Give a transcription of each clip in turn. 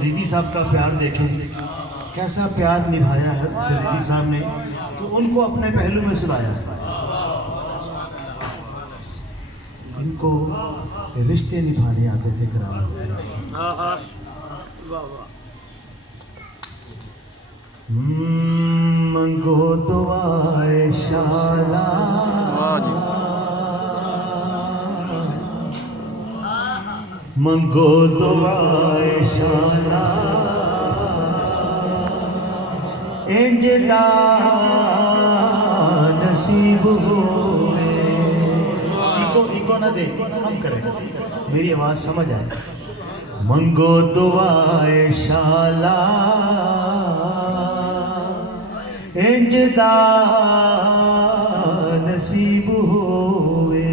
सदीदी साहब का प्यार देखें, कैसा प्यार निभाया है सदीदी साहब ने कि उनको अपने पहलू में सुलाया। इनको रिश्ते निभाने आते थे कराम। मंगो दुआए शाला, मंगो दुआए शाला, इंजदा नसीब होवे। इको ना दे, कम करेगा, मेरी आवाज समझ आए। मंगो दुआए शाला, इंजदा नसीब होवे।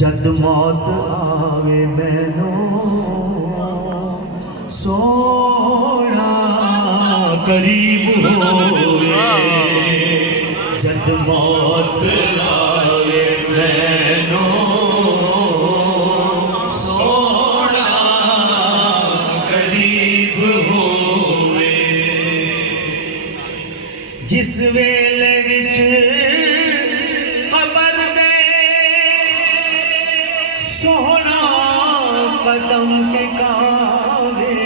जद मौत आवे मैनू सोना करीब होवे। जद मौत आवे मैनू सोना करीब होवे। जिस वेले विच कबर दे सोहना कदम टिकावे।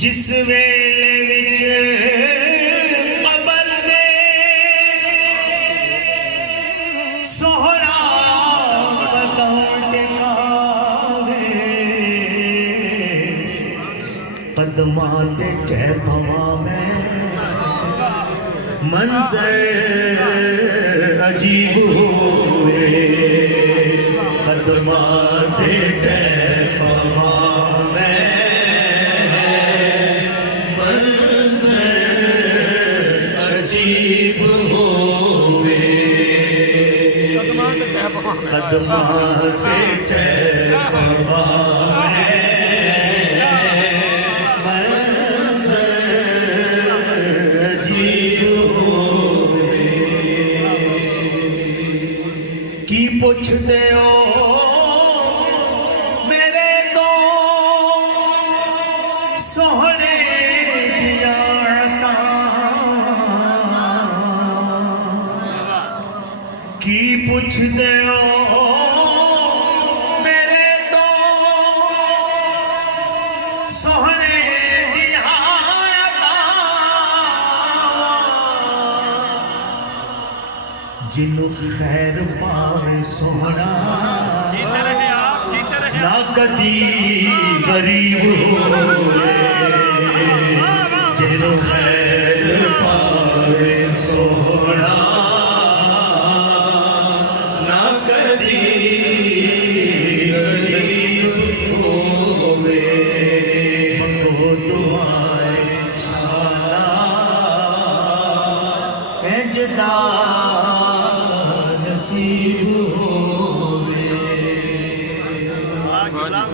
जिस वेले विच कबर दे सोहना कदम टिकावे। कदमां दे टह पवां मैं, मंजर अजीब होवे। कदमां दे टह पवां मैं, मंजर अजीब होवे। कदमां दे टह पवां मैं, की पुछते हो मेरे तो सोहने दिया की पुछते हो मेरे तो सोहने दिया। जिन्हों खैर पावे सोना ना कदी गरीब होवे। जिन्हों खैर पावे सोना ना कदी गरीब होवे। मंगो दुआए शाला, इंजदा